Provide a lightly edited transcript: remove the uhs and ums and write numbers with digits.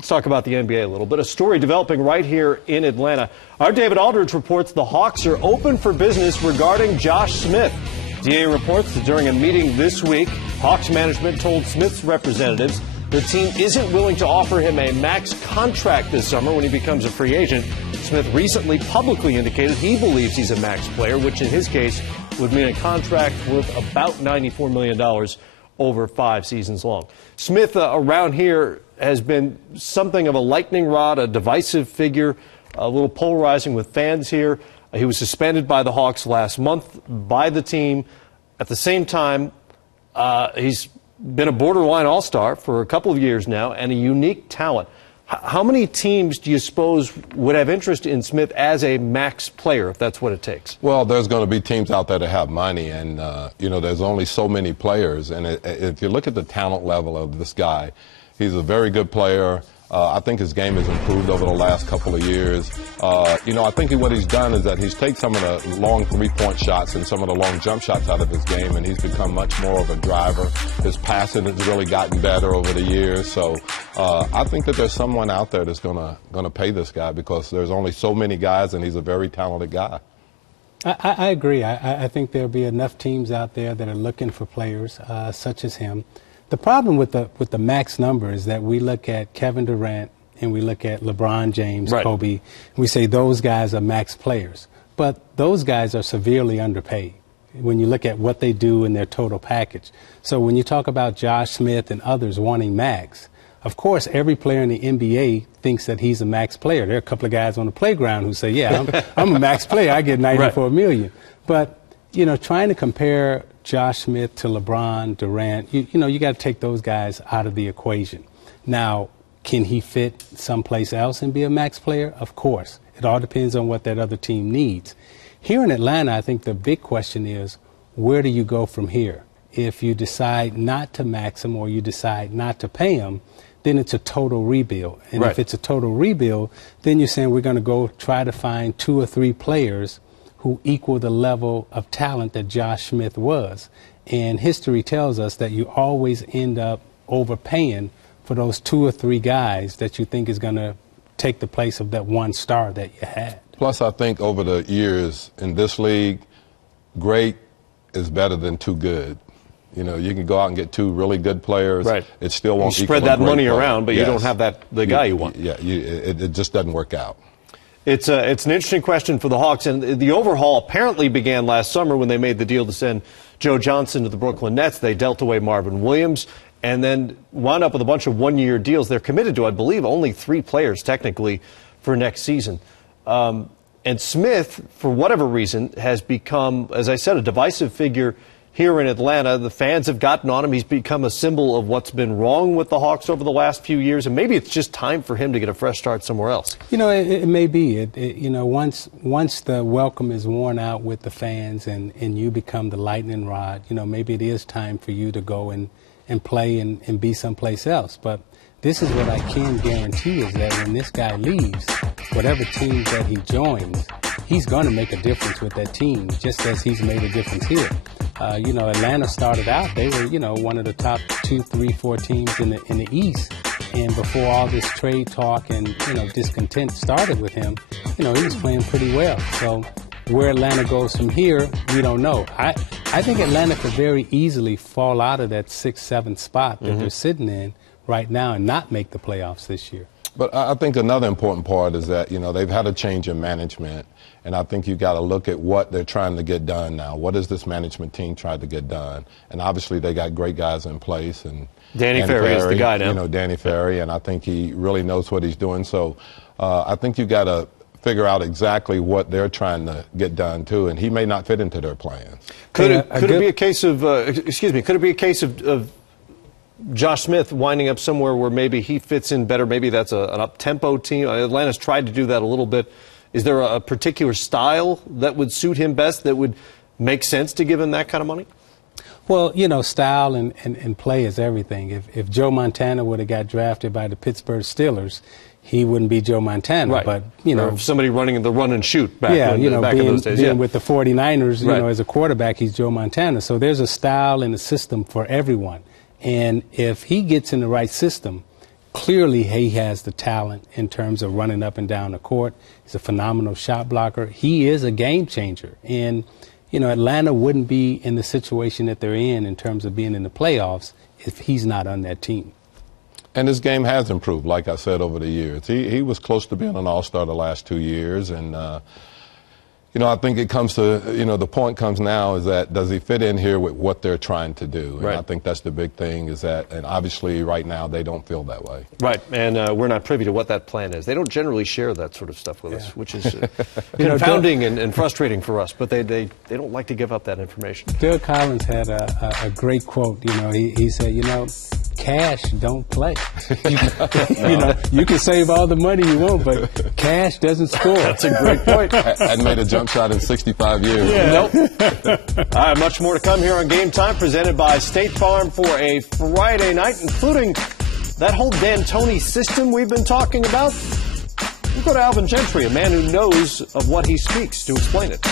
Let's talk about the NBA a little bit. A story developing right here in Atlanta. Our David Aldridge reports the Hawks are open for business regarding Josh Smith. DA reports that during a meeting this week, Hawks management told Smith's representatives the team isn't willing to offer him a max contract this summer when he becomes a free agent. Smith recently publicly indicated he believes he's a max player, which in his case would mean a contract worth about $94 million over 5 seasons long. Smith around here has been something of a lightning rod, a divisive figure, a little polarizing with fans here. He was suspended by the Hawks last month by the team. At the same time, he's been a borderline all-star for a couple of years now and a unique talent. How many teams do you suppose would have interest in Smith as a max player, if that's what it takes? Well, there's going to be teams out there that have money, and, there's only so many players. And if you look at the talent level of this guy, he's a very good player. I think his game has improved over the last couple of years. I think what he's done is that he's taken some of the long three-point shots and some of the long jump shots out of his game, and he's become much more of a driver. His passing has really gotten better over the years. So I think that there's someone out there that's gonna pay this guy because there's only so many guys, and he's a very talented guy. I agree. I think there'll be enough teams out there that are looking for players such as him. The problem with the max number is that we look at Kevin Durant and we look at LeBron James, right, Kobe, and we say those guys are max players. But those guys are severely underpaid when you look at what they do in their total package. So when you talk about Josh Smith and others wanting max, of course, every player in the NBA thinks that he's a max player. There are a couple of guys on the playground who say, yeah, I'm a max player. I get $94 million. But, trying to compare Josh Smith to LeBron, Durant, you got to take those guys out of the equation. Now, can he fit someplace else and be a max player? Of course. It all depends on what that other team needs. Here in Atlanta, I think the big question is, where do you go from here? If you decide not to max him or you decide not to pay him, then it's a total rebuild. And if it's a total rebuild, then you're saying we're going to go try to find 2 or 3 players who equal the level of talent that Josh Smith was. And history tells us that you always end up overpaying for those 2 or 3 guys that you think is going to take the place of that one star that you had. Plus, I think over the years in this league, great is better than too good. You can go out and get 2 really good players. Right. It still won't equal a great player. You spread that money around, but you don't have the guy you want. Yeah, it just doesn't work out. It's an interesting question for the Hawks, and the overhaul apparently began last summer when they made the deal to send Joe Johnson to the Brooklyn Nets. They dealt away Marvin Williams and then wound up with a bunch of one-year deals. They're committed to, I believe, only 3 players technically for next season. And Smith, for whatever reason, has become, as I said, a divisive figure here in Atlanta. The fans have gotten on him. He's become a symbol of what's been wrong with the Hawks over the last few years, and maybe it's just time for him to get a fresh start somewhere else. It may be. Once the welcome is worn out with the fans and you become the lightning rod, maybe it is time for you to go and play and be someplace else. But this is what I can guarantee is that when this guy leaves, whatever team that he joins, he's going to make a difference with that team, just as he's made a difference here. Atlanta started out, they were, one of the top 2, 3, 4 teams in the East. And before all this trade talk and, discontent started with him, he was playing pretty well. So where Atlanta goes from here, we don't know. I think Atlanta could very easily fall out of that 6th, 7th spot that they're sitting in right now and not make the playoffs this year. But I think another important part is that, they've had a change in management. And I think you got to look at what they're trying to get done now. What is this management team trying to get done? And obviously they got great guys in place. And Danny Ferry is the guy now. Danny Ferry, and I think he really knows what he's doing. So I think you got to figure out exactly what they're trying to get done too, and he may not fit into their plans. Could it be a case of could it be a case of Josh Smith winding up somewhere where maybe he fits in better? Maybe that's an up-tempo team. Atlanta's tried to do that a little bit. Is there a particular style that would suit him best, that would make sense to give him that kind of money? Well, style and play is everything. If Joe Montana would have got drafted by the Pittsburgh Steelers, he wouldn't be Joe Montana. Right. But, or somebody running the run and shoot back, back in those days. Being with the 49ers, as a quarterback, he's Joe Montana. So there's a style and a system for everyone. And if he gets in the right system, Clearly, he has the talent in terms of running up and down the court. He's a phenomenal shot blocker. He is a game changer. And, you know, Atlanta wouldn't be in the situation that they're in terms of being in the playoffs if he's not on that team. And his game has improved, like I said, over the years. He was close to being an all-star the last 2 years. And, you know, I think it comes to, you know, the point comes now is that does he fit in here with what they're trying to do? And I think that's the big thing is that, and obviously right now they don't feel that way. Right, and we're not privy to what that plan is. They don't generally share that sort of stuff with us, which is confounding and frustrating for us, but they don't like to give up that information. Bill Collins had a great quote. You know, he said, you know, cash don't play. You know, you can save all the money you want, but cash doesn't score. That's a great point. Hadn't made a jump shot in 65 years. Nope. All right, much more to come here on Game Time, presented by State Farm for a Friday night, including that whole D'Antoni system we've been talking about. We'll go to Alvin Gentry, a man who knows of what he speaks, to explain it.